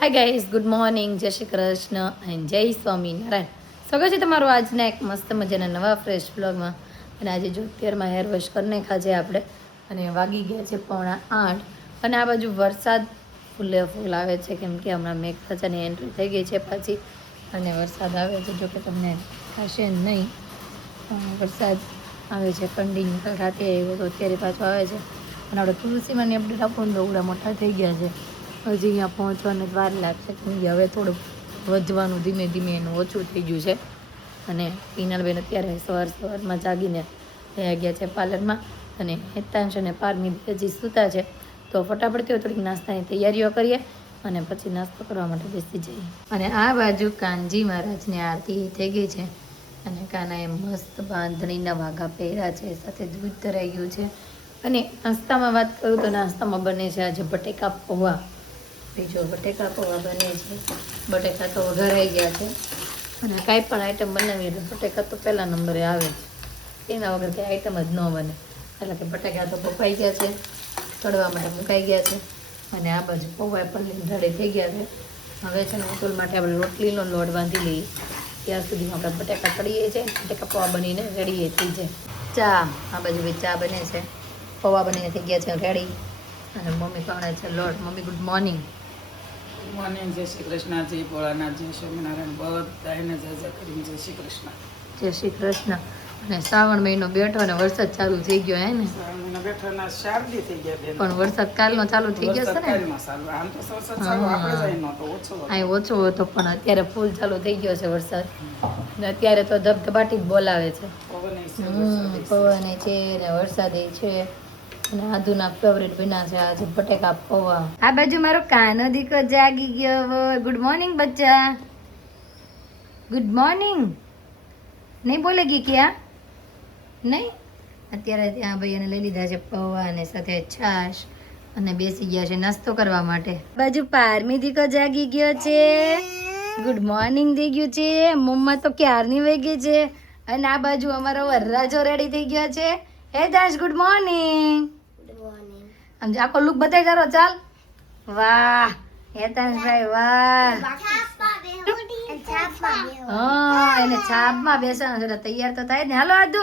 Hi guys, good morning, જય Shri Krishna and જય સ્વામિનારાયણ. સ્વાગત છે તમારું આજના એક મસ્ત મજાના નવા ફ્રેશ બ્લોગમાં. અને આજે જો 13માં હેર વોશ કરી નાખ્યા છે આપણે, અને વાગી ગયા છે 7:45. અને આ બાજુ વરસાદ ફૂલે ફૂલ આવે છે, કેમ કે હમણાં મેઘરાજાની એન્ટ્રી થઈ ગઈ છે પાછી, અને વરસાદ આવે છે. જો કે તમને થશે નહીં, વરસાદ આવે છે કન્ટિન્યુ. રાતે આવ્યો તો અત્યારે પાછો આવે છે. અને આપણે તુલસીમાંની અપડેટ આપો ને તો ઉડા મોટા થઈ ગયા છે. હજી અહીંયા પહોંચવાને વાર લાગશે, કેમ કે હવે થોડુંક વધવાનું ધીમે ધીમે એનું ઓછું થઈ ગયું છે. અને પિનાલબેન અત્યારે સવારમાં જાગીને વયા ગયા છે પાર્લરમાં, અને હેતાંશ અને પારમી હજી સૂતા છે. તો ફટાફટથી થોડીક નાસ્તાની તૈયારીઓ કરીએ અને પછી નાસ્તો કરવા માટે બેસી જઈએ. અને આ બાજુ કાનજી મહારાજની આરતી થઈ ગઈ છે, અને કાનાએ મસ્ત બાંધણીના વાઘા પહેર્યા છે, સાથે દૂધ ધરાઈ ગયું છે. અને નાસ્તામાં વાત કરું તો નાસ્તામાં બને છે આજે બટેકા પૌવા. બીજો બટેકા પૌવા બને છે, બટેકા તો વઘારાઈ ગયા છે. અને કાંઈ પણ આઈટમ બનાવીએ એટલે બટેકા તો પહેલા નંબરે આવે છે, એના વગર કંઈ આઈટમ જ ન બને. એટલે કે બટેકા તો પપાઈ ગયા છે, તળવા માટે મુકાઈ ગયા છે. અને આ બાજુ પૌવા પણ ઢળે થઈ ગયા છે. હવે છે ને ઉતોલ માટે આપણે રોટલીનો લોટ બાંધી લઈએ, ત્યાં સુધીમાં આપણે બટેકા તળીએ છીએ, બટેકા પૌવા બનીને રેડી થઈ જાય. ચા, આ બાજુ ભાઈ ચા બને છે, પૌવા બનીને થઈ ગયા છે રેડી. અને મમ્મી પાવડે છે લોટ. Mummy good morning. મોર્નિંગ, જય શ્રી કૃષ્ણ, જય ભોળાનાથ, જય સ્વામિનારાયણ, બધાને જય જય કરીને જય શ્રી કૃષ્ણ. જય શ્રી કૃષ્ણ. અને શ્રાવણ મહિનો બેઠો અને વરસાદ ચાલુ થઈ ગયો હે ને? બેઠાના શારદી થઈ ગયા બેન. પણ વરસાદ કાલનો ચાલુ થઈ ગયો છે ને? આમ તો વરસાદ ચાલુ આપણે જાય નહોતો, ઓછો અહીં ઓછો હતો, પણ અત્યારે ફૂલ ચાલુ થઈ ગયો છે વરસાદ. ને અત્યારે તો ધબધબાટી જ બોલાવે છે. પવન છે ને વરસાદ છે. અને આધુના ફેવરેટ બન્યા છે આજે બટેકા પૌવા. આ બાજુ મારો કાનો દીકો જાગી ગયો. ગુડ મોર્નિંગ બચ્ચા, ગુડ મોર્નિંગ. નહીં બોલેગી ક્યાં? નહીં. અત્યારે ત્યાં ભાઈ એને લઈ લીધા છે પૌવા અને સાથે છાશ, અને બેસી ગયા છે નાસ્તો કરવા માટે. બાજુ પારમી દીકો જાગી ગયો છે, ગુડ મોર્નિંગ થઈ ગયું છે. મમ્મા તો ક્યારની વહી ગઈ છે. અને આ બાજુ અમારો વરરાજો રેડી થઈ ગયો છે. હે દાશ, ગુડ મોર્નિંગ. આમ આખો લુક બતાવી તારો. ચાલ, વાહ હેતાંશભાઈ વાહ. હા, એને છાપમાં બેસવાનું છે, તૈયાર તો થાય ને. હાલો આદુ,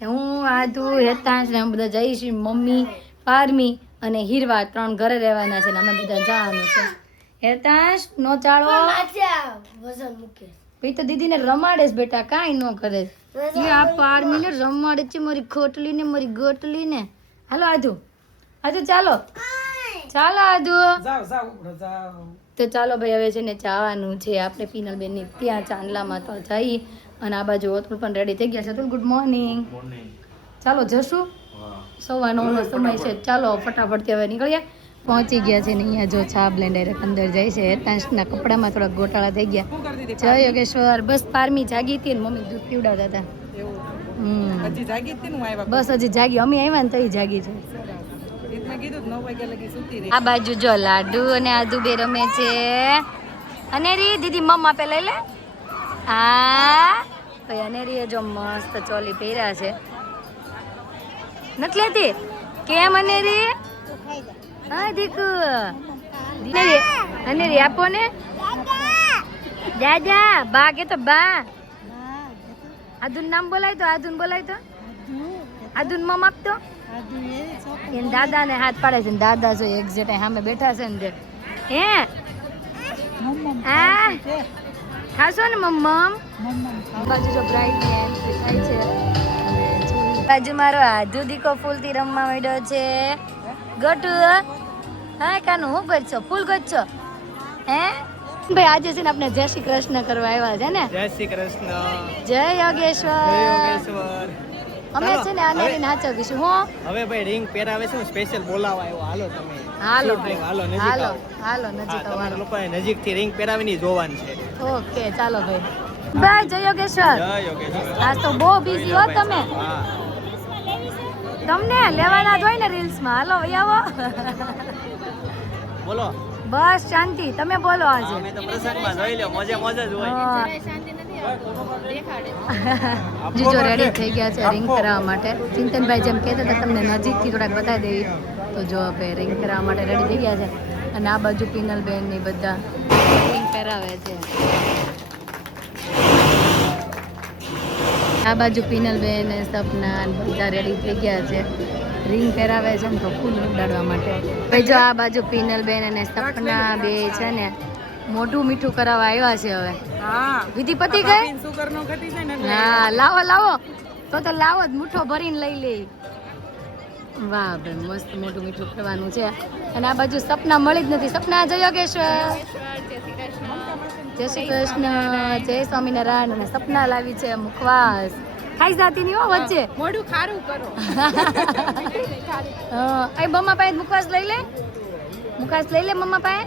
હું આદુ હેતાંશ ને અમે બધા જઈશું. મમ્મી, પારમી અને હીરવા 3 ઘરે રહેવાના છે ને અમે બધા જવાનું છે. હેતાંશ નો ચાળો ભાઈ, તો દીદીને રમાડે છે બેટા, કાંઈ ન કરે. આ પારમી ને રમાડે છે, મારી ખોટલી ને મારી ગોટલી ને. હાલો આદુ, આદુ ચાલો, ચાલો આદુ. તો ચાલો ભાઈ, હવે છે ને જવાનું છે આપણે પિનલબેન ની ત્યાં ચાંદલામાં. તો જઈ, અને આ બાજુ ઓતુલ પણ રેડી થઈ ગયા છે. તો ગુડ મોર્નિંગ. ચાલો જશું, 9:15નો સમય છે. ચાલો ફટાફટ હવે નીકળીએ. પહોંચી ગયા છે ને અહીંયા જો ચા બ્લેન્ડ ડાયરેક્ટ અંદર જાય છે. હેતાંશના કપડામાં થોડા ગોટાળા થઈ ગયા. જય યોગેશ્વર. બસ પારમી જાગી હતી ને મમ્મી દૂધ પીવડાવતા હતા. બસ હજી જાગી, અમે આવ્યા ને તઈ જાગી છે. આ બાજુ જો લાડુ અને આદુ બે રમે છે. અને રી દીદી મમ્મા પે લઈ લે. હા ભાઈ, અને રી જો મસ્ત ચોલી પહેર્યા છે. નથી લેતી કેમ? અને રી હા દીકુ, અને રી આપો ને. દાદા બા કે તો બા. આદુન નામ બોલાય તો, આદુન બોલાય તો, આદુન મમ આપતો. એને દાદા ને હાથ પાડે છે ને દાદા જો એક્ઝેક્ટ સામે બેઠા છે ને. હે હા ખાશો ને મમ્મમ? બાજુ જો બ્રાઇડ ની એન્ટ્રી થાય છે. બાજુ મારો આધુ દીકો ફૂલથી રમવા માંડ્યો છે. ગટુ હા કાનું હું કરશો? ફૂલ કરશો હે ભાઈ? આજે છે ને આપણે જય શ્રી કૃષ્ણ કરવા આવ્યા છે ને. જય શ્રી કૃષ્ણ, જય યોગેશ્વર. યોગેશ્વર. અમે છે ને આને નાચવીશું. હું હવે ભાઈ રિંગ પહેરાવે છે, સ્પેશિયલ બોલાવા આવ્યો. હાલો તમે, હાલો હાલો નજીક હાલો આવો. હાલો નજીક હા, તમારા આવો. લોકોને નજીકથી રિંગ પહેરાવીને જોવાનું છે. ઓકે ચાલો ભાઈ. બાય જય યોગેશ્વર. જય યોગેશ્વર. આજ તો બહુ બિઝી હો તમે. હા, તમને લેવાના જ હોય ને રીલ્સ માં. હાલો ભાઈ આવો. બોલો. બસ શાંતિ, તમે બોલો આજે. અમે તો પ્રસંગમાં જોઈ લ્યો, મોજે મોજ જ હોય. જીજો રેડી થઈ ગયા છે રિંગ કરાવવા માટે. ચિંતનભાઈ જેમ કહેતા હતા તમને નજીકથી થોડાક બતાવી દેવી, તો જો આપણે રિંગ કરાવવા માટે રેડી થઈ ગયા છે. અને આ બાજુ પિનલબેન ની બધા રિંગ પહેરાવે છે. આ બાજુ પિનલબેન ને સપના ને બધા રેડી થઈ ગયા છે. રિંગ પહેરાવે છે ને તો ફૂલ ઉડાડવા માટે. ભાઈ જો આ બાજુ પિનલબેન અને સપના બે છે ને મોઢું મીઠું કરાવવા આવ્યા છે. હવે હા વિધિ પતી ગઈ. સુગર નો ઘટી જાય ને હા લાવો લાવો તો લાવો જ મુઠ્ઠો ભરીને લઈ લે. વાહ ભાઈ મસ્ત મોઢું મીઠું કરવાનું છે. અને આ બાજુ સપના મળી જ નથી. સપના જય યોગેશ્વર, જય શ્રી કૃષ્ણ, જય સ્વામિનારાયણ. અને સપના લાવી છે મુખવાસ. ખાઈ જાતી ની હો વચ્ચે મોઢું ખારું કરો. હા એ મમ્મા પાસે મુખવાસ લઈ લે. મુખવાસ લઈ લે મમ્મા પાસે.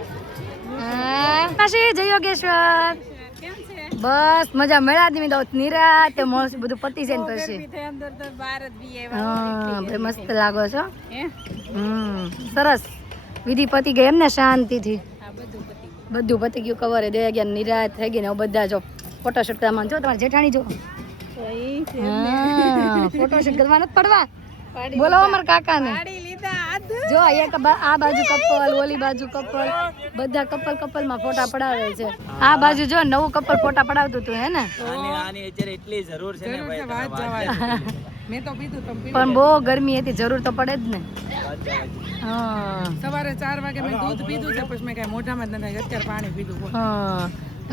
હા કાશી જય યોગેશ્વર. કેમ છે? બસ મજા મેળા દી દો નિરાત મોસ બધું પતી જાય ને પછી. અંદર તો બહાર જ બી હા ભાઈ મસ્ત લાગો છો. હે સરસ. વિધિ પતી ગઈ એમ ને શાંતિથી. આ બધું પતી બધું પતી ગયું. કવરે દે ગયા નિરાત થઈ ગઈ ને હવે બધા જો ફોટોશૂટ કરવામાં જો તમારે જેઠાણી જો ફોટોશૂટ કરવા નથી પડવા. બોલાવો અમારા કાકાને. જો એક આ બાજુ કપલ ઓલી બાજુ કપલ બધા કપલ માં ફોટા પડાવે છે. આ બાજુ જો નવું કપલ ફોટા પડાવતું હતું હે ને. આની અત્યારે એટલી જરૂર છે ને ભાઈ. મેં તો પીધું તમે પણ બહુ ગરમી હતી જરૂર તો પડે જ ને. હા સવારે 4 વાગે મેં દૂધ પીધું છે પછી મેં કઈ મોઢામાં જ નથી અત્યારે પાણી પીધું. હા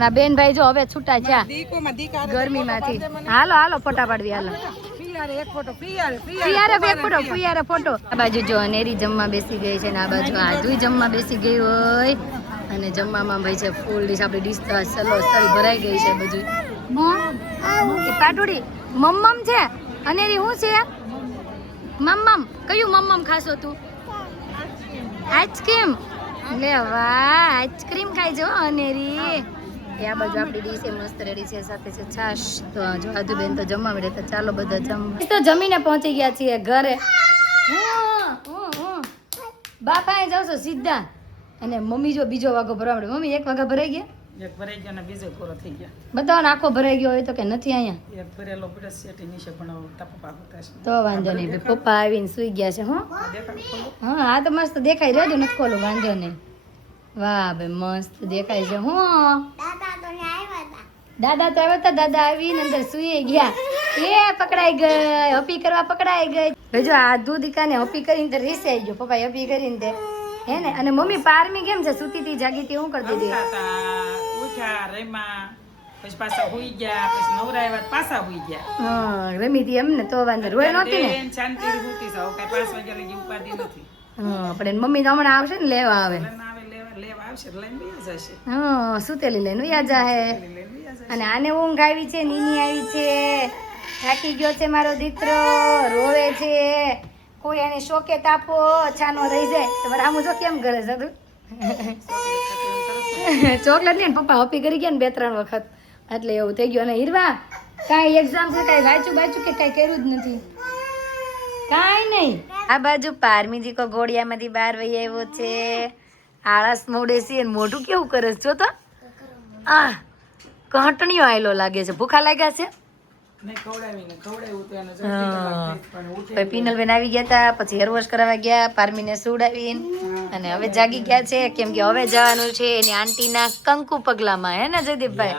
ના બેન ભાઈ જો હવે છૂટા છે દીકોમાં દીકા ગરમીમાંથી. હાલો હાલો ફોટા પાડવી હાલો. પિયારે એક ફોટો પિયારે પિયારે ફોટો. આ બાજુ જો અનેરી જમવા બેસી ગઈ છે ને આ બાજુ આધુય જમવા બેસી ગઈ હોય. અને જમવામાં ભાઈ છે ફૂલ ડીશ આપણી ડીશ તો સરી ભરાઈ ગઈ છે બધું. પાટુડી મમ્મમ છે અનેરી શું છે મમ્મમ? કયું મમ્મમ ખાશો તું? આઈસ્ક્રીમ લે વાહ આઈસ્ક્રીમ ખાઈ જો અનેરી. આ બાજુ આપણી ડીશ મસ્ત રેડી છે સાથે છે છાશ. તો જો આધુબેન તો જમવા મળે તો ચાલો બધા જમવા. તો જમીને પહોંચી ગયા છીએ ઘરે. બાપા જાવ છો સીધા. અને મમ્મી જો બીજો વાઘો ભરવા મળે. મમ્મી એક વાઘા ભરાઈ ગયા. એક ભરાઈ ગયો ને બીજો પૂરો થઈ ગયા. બધાનો આખો ભરાઈ ગયો હોય તો કે નથી અહીંયા. એક ભરેલો પડે સેટી નીચે પણ તપપા હોતા છે. તો વાંધો નહીં ભાઈ પપ્પા આવીને સુઈ ગયા છે. હો દેખાડો ખોલો. હા આ તો મસ્ત દેખાય રહ્યો નથી ખોલું વાંધો નહીં. વાહ ભાઈ મસ્ત દેખાય છે. હું દાદા તો આવ્યા હતા. દાદા આવીને અંદર સુઈ ગયા. એ પકડાઈ ગઈ હપી કરવા પકડાઈ ગઈ. જો આ દૂધિકાને હપી કરીને રીસાઈ ગયો. પપ્પા હપી કરીને તે હે ને. અને મમ્મી પારમી કેમ છે? સુતી હતી જાગી હતી શું કરતી હતી? ઉઠ્યા રેમાં પછી પાછા હુઈ ગયા પછી નવરાવ્યા પાછા હુઈ ગયા. હા રમી હતી એમ ને તો વાંધો રોય નહોતી ને. શાંતિ હુતી છે હવે કઈ 5 વાગ્યા લગી ઉપાડી નથી. હા પણ એની મમ્મી તો હમણાં આવશે ને લેવા આવે. લેવા આવશે લઈને બી જશે. હા સુતેલી લઈને વયા જાહે. અને આને ઊંઘ આવી છે. નીની આવી છે. થાકી ગયો છે મારો દીકરો રોવે છે. કોઈ એને શોકે તાપો છાનો રહી જાય તો આમ જો કેમ કરે છે તું? ચોકલેટ લઈને પપ્પા હપી કરી ગયા ને 2-3 વખત એટલે એવું થઈ ગયું. અને હીરવા કાંઈ એક્ઝામ છે કાંઈ વાંચું કે કાંઈ કર્યું જ નથી કાંઈ નહીં. આ બાજુ પારમીજી કો ઘોડિયામાંથી બહાર વહી આવ્યો છે. આળસ મોડે છે મોઢું કેવું કરે છે જો તો. આ ઘંટણીઓ આયલો લાગે છે. ભૂખા લાગ્યા છે. પછી પિનલબેન આવી ગયા હતા. પછી હેર વોશ કરાવવા ગયા. પારમીને સુવડાવીને અને હવે જાગી ગયા છે કેમ કે હવે જવાનું છે એની આંટીના કંકુ પગલામાં હે ને જયદીપભાઈ?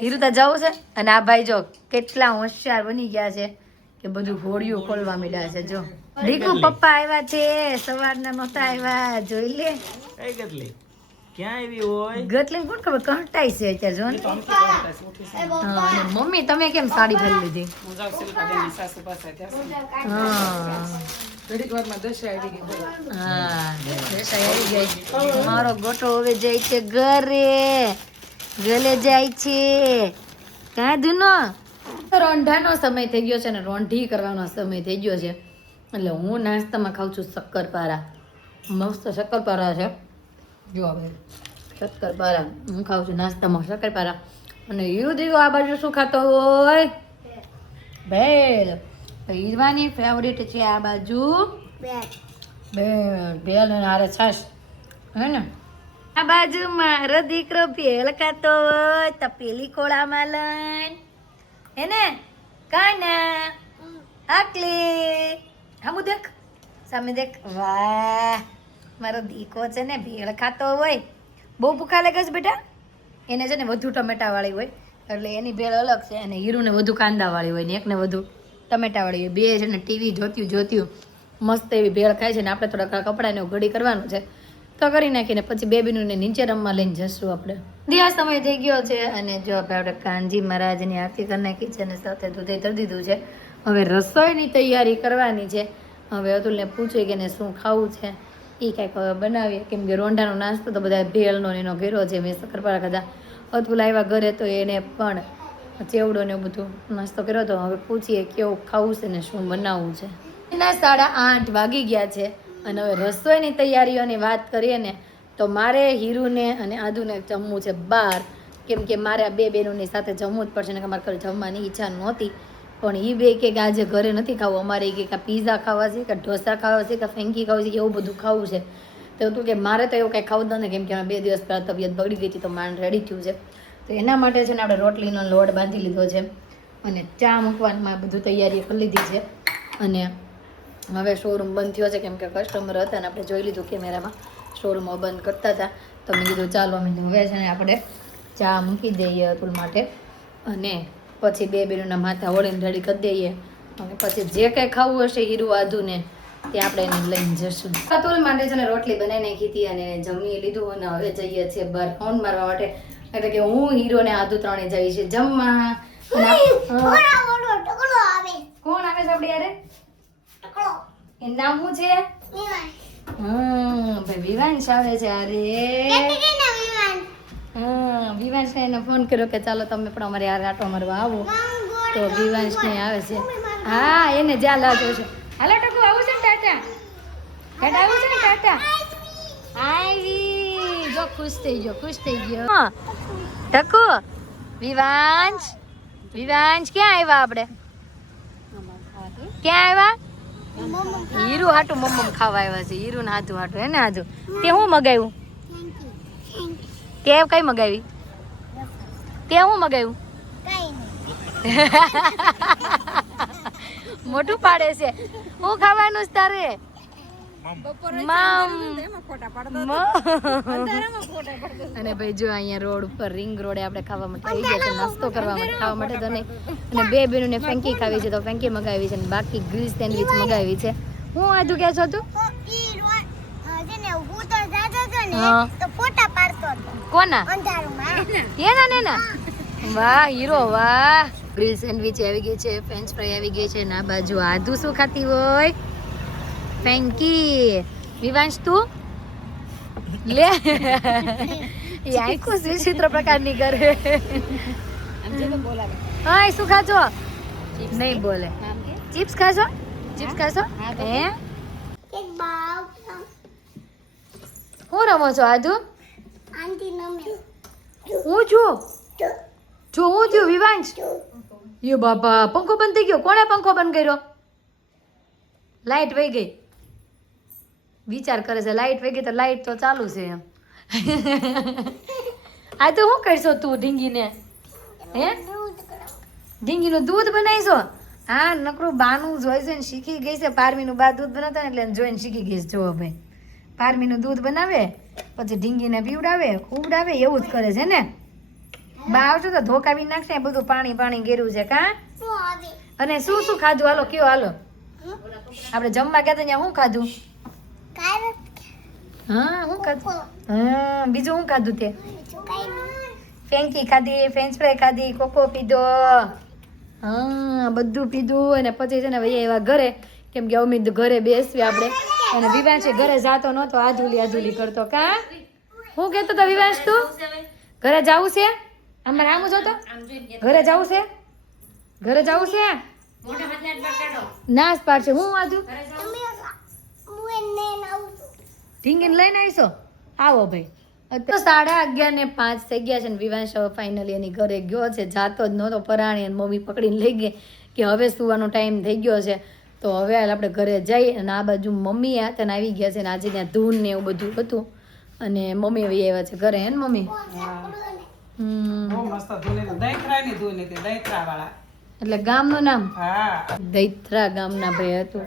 હીરુતા જવું છે. અને આ ભાઈ જો કેટલા હોશિયાર બની ગયા છે કે બધું ઘોડિયું ખોલવા માંડ્યા છે. જો દીકુ પપ્પા આવ્યા છે. સવારના નહોતા આવ્યા જોઈ લે. ક્યાં આવી હોય ગટલી કોણ ખબર કંટાઈ છે અત્યારે જો ને. હા અને મમ્મી તમે કેમ સાડી ભરી લીધી? હા દશા આવી ગઈ. મારો ગોટો હવે જાય છે ઘરે. ગલે જાય છે કાં ધૂનો. રોંઢાનો સમય થઈ ગયો છે ને રોંઢી કરવાનો સમય થઈ ગયો છે એટલે હું નાસ્તામાં ખાઉં છું શક્કરપારા. મસ્ત શક્કરપારા છે. જો હવે શક્કરપારા હું ખાઉં છું નાસ્તામાં શક્કરપારા. અને યુધિકો આ બાજુ શું ખાતો હોય? ભેળ. હીરવાની ફેવરિટ છે આ બાજુ ભેળ અને હારે છાશ હે ને. આ બાજુ મારો દીકરો ભેળ ખાતો હોય તો પેલી ખોળામાં લઈને હે ને કાના આકલી હમું દેખ સામે દેખ વાહ મારો દીકો છે ને ભેળ ખાતો હોય બહુ ભૂખા લાગે છે બેટા એને છે ને વધુ ટમેટાવાળી હોય એટલે એની ભેળ અલગ છે અને હીરુને વધુ કાંદાવાળી હોય ને એકને વધુ ટમેટાવાળી હોય બે છે ને ટીવી જોત્યું મસ્ત એવી ભેળ ખાય છે ને આપણે થોડા કપડાને એવું ઘડી કરવાનું છે તો કરી નાખીને પછી બેબીનું નીચે રમવા લઈને જશું આપણે દિવસ સમય થઈ ગયો છે અને જો આપણે કાનજી મહારાજની આરતી કરી નાખી છે અને સાથે દૂધે ધરી દીધું છે હવે રસોઈની તૈયારી કરવાની છે હવે અતુલને પૂછે કે એને શું ખાવું છે એ કાંઈક હવે બનાવીએ કેમ કે રોંઢાનો નાસ્તો તો બધા ભેળનો એનો ઘેરો છે મેં શક્કરપારા ખાધા અતુલ આવ્યા ઘરે તો એને પણ ચેવડો ને એવું બધું નાસ્તો કર્યો હતો હવે પૂછીએ કેવું ખાવું છે ને શું બનાવવું છે એના 8:30 વાગી ગયા છે અને હવે રસોઈની તૈયારીઓની વાત કરીએ ને તો મારે હીરુને અને આદુને જમવું છે બહાર કેમ કે મારે આ બે બહેનોની સાથે જમવું જ પડશે ને કે મારે ઘરે જમવાની ઈચ્છા નહોતી પણ એ બે કે આજે ઘરે નથી ખાવું અમારે કે પીઝા ખાવા છે કે ઢોસા ખાવા છે કે ફેંકી ખાવું છે કે એવું બધું ખાવું છે તો તું કે મારે તો એવું કાંઈ ખાવું જ નથી કેમ કે 2 દિવસ પહેલાં તબિયત બગડી ગઈ હતી તો મારે રેડી થયું છે તો એના માટે છે ને આપણે રોટલીનો લોટ બાંધી લીધો છે અને ચા મૂકવામાં બધું તૈયારી કરી લીધી છે અને હવે શોરૂમ બંધ થયો છે કેમ કે કસ્ટમર હતા ને આપણે જોઈ લીધું કેમેરામાં શોરૂમ બંધ કરતા હતા તો મેં કીધું ચાલો અમે હવે છે ને આપણે ચા મૂકી દઈએ અતુલ માટે અને પછી બે બેનોના માથા ઓળીને રેડી કરી દઈએ અને પછી જે કંઈ ખાવું હશે હીરુ આદુને તે આપણે એને લઈને જશું અતુલ માટે છે ને રોટલી બનાવી નાખી હતી અને એને જમી લીધું અને હવે જઈએ છીએ બહાર રાઉન્ડ મારવા માટે એટલે કે હું હીરો ને આદુ ત્રણે જઈએ છીએ જમવા કોણ આવે છે આપણે યારે એનું નામ શું છે ભાઈ વિવાંશ આવે છે અરે વિવાંશને એને ફોન કર્યો કે ચાલો તમે પણ અમારે યાર આટો મારવા આવો તો વિવાંશને આવે છે હા એને જ્યાં લાજો છે હાલો ટકુ આવું છે ને ટાટા ટાટા આવું છે ને ટાટા આવી જો ખુશ થઈ ગયો ટકુ વિવાંશ ક્યાં આવ્યા આપણે ક્યાં આવ્યા હીરુ હાટું મમ્મ ખાવા આવ્યા છે હીરુ ને હાથું હાટું હે ને હાજુ તે હું મગાવ્યું તે કઈ મગાવી તે હું મગાવ્યું મોટું પાડે છે હું ખાવાનું છે તારે અને ભાઈ જો અહીંયા રોડ ઉપર રિંગ રોડે આપણે ખાવા માટે આવી ગયા છે નાસ્તો કરવા માટે ખાવા માટે તો નહીં અને બે બહેનોને ફેંકી ખાવી છે તો ફેંકી મગાવી છે અને બાકી ગ્રીલ સેન્ડવિચ મગાવી છે હું આદુ કે છો તું કોના એના વાહ હીરો વાહ ગ્રીલ સેન્ડવિચ આવી ગઈ છે ફ્રેન્ચ ફ્રાય આવી ગઈ છે ના બાજુ આદુ શું ખાતી હોય ફેંકી વિવાંશ તું લે એ આખું વિચિત્ર પ્રકારની કરે હા શું ખાજો નહીં બોલે ચિપ્સ ખાશો હે હું રમો છો આદુ હું છું વિવાંશ યો બાપા પંખો બંધ થઈ ગયો કોણે પંખો બંધ કર્યો લાઈટ વહી ગઈ વિચાર કરે છે લાઈટ વહી ગઈ તો લાઈટ તો ચાલુ છે એમ આ તો શું કરશો તું ઢીંગીને હે ઢીંગીનું દૂધ બનાવીશો હા નકરું બાનું જોઈ છે ને શીખી ગઈ છે પારમીનું બા દૂધ બનાવતા ને એટલે એને જોઈને શીખી ગઈ છે જો ભાઈ પારમીનું દૂધ બનાવે પછી ઢીંગીને પીવડાવે ઉવડાવે એવું જ કરે છે ને બા આવજો તો ધોકાવી નાખશે બધું પાણી ગેરું છે કા અને શું ખાધું હાલો કયો હાલો આપણે જમવા ગયા ત્યાં શું ખાધું હા શું ખાધું હા બીજું શું ખાધું તે ફેંકી ખાધી ફ્રેન્ચ ફ્રાય ખાધી કોકો પીધો હા બધું પીધું અને પછી છે ને ભાઈ એવા ઘરે કેમ કે અમિત ઘરે બેસવી આપણે અને વિવાંશ ઘરે જાતો નહોતો આધુલી કરતો કા હું કહેતો તો વિવાંશ તું ઘરે જવું છે અમારે આમ જોતો ઘરે જવું છે નાશ પાડશે હું આજુ ઢીંગીને લઈને આવીશો આવો ભાઈ તો 11:05 થઈ ગયા છે ને વિવાંશ હવે ફાઇનલી એની ઘરે ગયો છે જાતો જ નહોતો પરાણી અને મમ્મી પકડીને લઈ ગઈ કે હવે સુવાનો ટાઈમ થઈ ગયો છે તો હવે આપણે ઘરે જઈ અને આ બાજુ મમ્મી ત્યાં આવી ગયા છે ને આજે ત્યાં ધૂન ને એવું બધું હતું અને મમ્મી હવે આવ્યા છે ઘરે હે ને મમ્મી બહુ મસ્ત ધૂની દહીંત્રાની ધૂની તે દહીંત્રા વાળા એટલે ગામનું નામ હા દૈત્રા ગામના ભાઈ હતું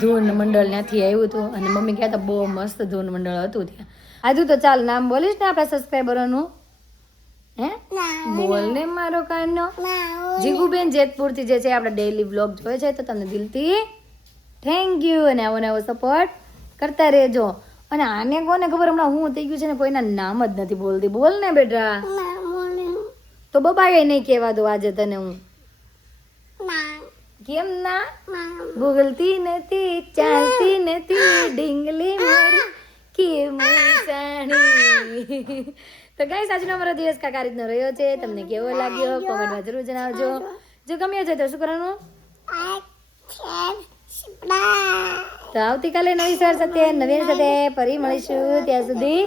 ધૂન મંડળ ત્યાંથી આવ્યું હતું અને મમ્મી કહેતા બહુ મસ્ત ધૂન મંડળ હતું ત્યાં આજુ તો ચાલ નામ બોલીશ ને આપણા સબસ્ક્રાઈબરોનું હે બોલ ને મારો કાનો જીગુબેન જેતપુરથી જે છે આપણા ડેઈલી વ્લોગ જોવે છે તો તમને દિલથી થેન્ક યુ અને આવો ને આવો સપોર્ટ કરતા રહેજો અને આને કોને ખબર હમણાં હું થઈ ગયું છે ને કોઈના નામ જ નથી બોલતી બોલ ને બેટા તો બબાએ નહીં કહેવા દો આજે તને હું કેમ ના બોલતી નથી ચાલતી નથી ડીંગલી મારી કેમ સાણી તો ગાઈસ આજનો અમારો દિવસ કાકા રીતનો રહ્યો છે તમને કેવો લાગ્યો કોમેન્ટમાં જરૂર જણાવજો જો ગમ્યો છે તો શું કરવાનું તો આવતીકાલે નવી સર સાથે નવીન સાથે ફરી મળીશું ત્યાં સુધી